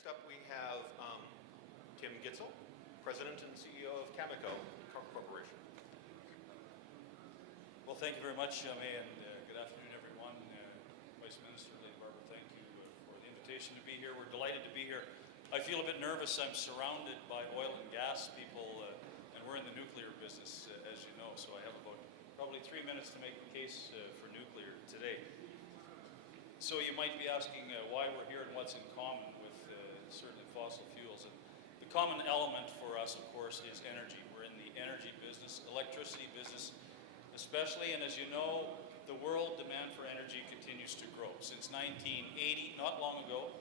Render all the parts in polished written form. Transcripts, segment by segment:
Next up we have Tim Gitczel, President and CEO of Cameco Corporation. Well, thank you very much, May, and good afternoon, everyone. Vice Minister, Lady Barbara, thank you for the invitation to be here. We're delighted to be here. I feel a bit nervous. I'm surrounded by oil and gas people, and we're in the nuclear business, as you know, so I have about probably 3 minutes to make the case for nuclear today. So you might be asking why we're here and what's in common with certain fossil fuels. And the common element for us, of course, is energy. We're in the energy business, electricity business especially, and as you know, the world demand for energy continues to grow. Since 1980, not long ago,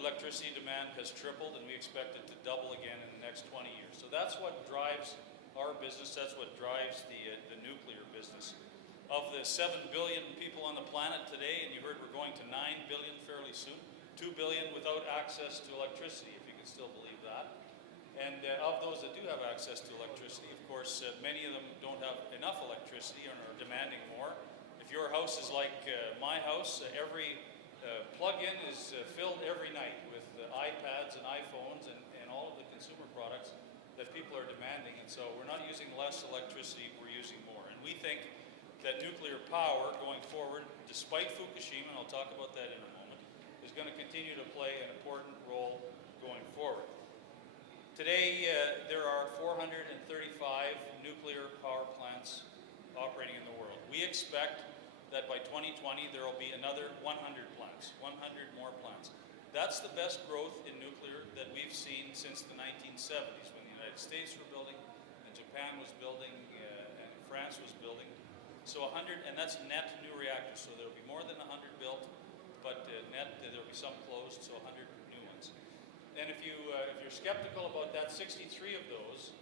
electricity demand has tripled, and we expect it to double again in the next 20 years. So that's what drives our business, that's what drives the nuclear business. Of the 7 billion people on the planet today, and you heard we're going to 9 billion fairly soon, 2 billion without access to electricity, if you can still believe that. And of those that do have access to electricity, of course, many of them don't have enough electricity and are demanding more. If your house is like my house, every plug-in is filled every night with iPads and iPhones and all of the consumer products that people are demanding. And so we're not using less electricity, we're using more. And we think that nuclear power going forward, despite Fukushima, and I'll talk about that in a moment, is going to continue to play an important role going forward. Today, there are 435 nuclear power plants operating in the world. We expect that by 2020, there will be another 100 plants, 100 more plants. That's the best growth in nuclear that we've seen since the 1970s, when the United States were building, and Japan was building, and France was building. So 100, and that's net new reactors, so there will be more than 100 built, but net, there will be some closed, so 100 new ones. And if you're skeptical about that, 63 of those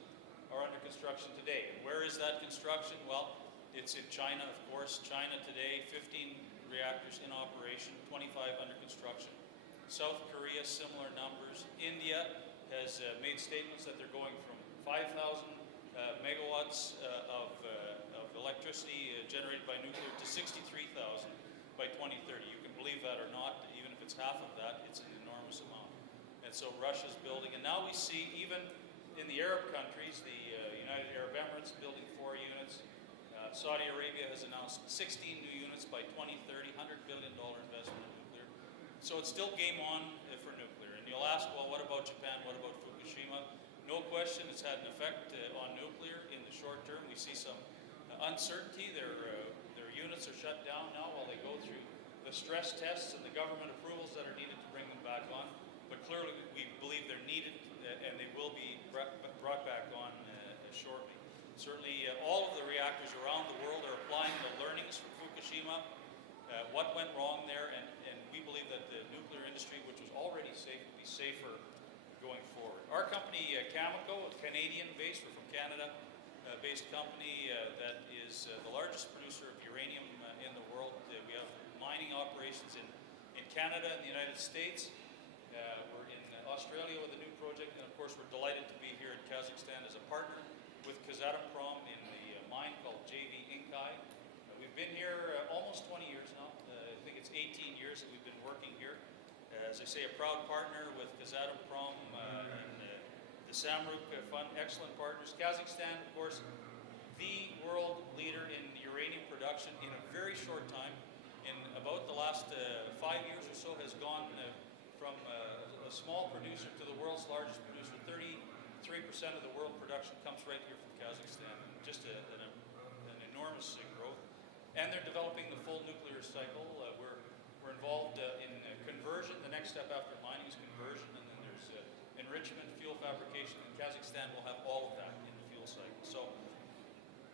are under construction today. And where is that construction? Well, it's in China, of course. China today, 15 reactors in operation, 25 under construction. South Korea, similar numbers. India has made statements that they're going from 5,000 megawatts of electricity generated by nuclear to 63,000 by 2030. You can believe that or not, even if it's half of that, it's an enormous amount. And so Russia's building, and now we see even in the Arab countries, the United Arab Emirates building 4 units. Saudi Arabia has announced 16 new units by 2030, $100 billion investment in nuclear. So it's still game on for nuclear. And you'll ask, well, what about Japan? What about Fukushima? No question it's had an effect on nuclear in the short term. We see some uncertainty. Their units are shut down now while they go through the stress tests and the government approvals that are needed to bring them back on. But clearly we believe they're needed and they will be brought back on shortly. Certainly all of the reactors around the world are applying the learnings from Fukushima, what went wrong there, and we believe that the nuclear industry, which was already safe, will be safer going forward. Our company, Cameco, Canadian-based, we're from Canada-based company that is the largest producer of uranium in the world. We have mining operations in Canada and the United States. We're in Australia with a new project, and of course we're delighted to be here in Kazakhstan as a partner with Kazatomprom in the mine called JV Inkai. We've been here almost 20 years now. I think it's 18 years that we've been working here. As I say, a proud partner with Kazatomprom and the Samruk Fund, excellent partners. Kazakhstan, of course, the world leader in uranium production in a very short time. In about the last 5 years or so, has gone from a small producer to the world's largest producer. 33% of the world production comes right here from Kazakhstan. Just an enormous growth. And they're developing the full nuclear cycle. We're involved in conversion. The next step after mining is conversion, and then there's enrichment, fuel fabrication, and Kazakhstan will have all of that in the fuel cycle. So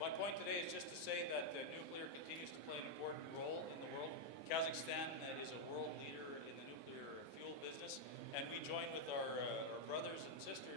my point today is just to say that nuclear continues to play an important role in the world. Kazakhstan is a world leader in the nuclear fuel business, and we join with our brothers and sisters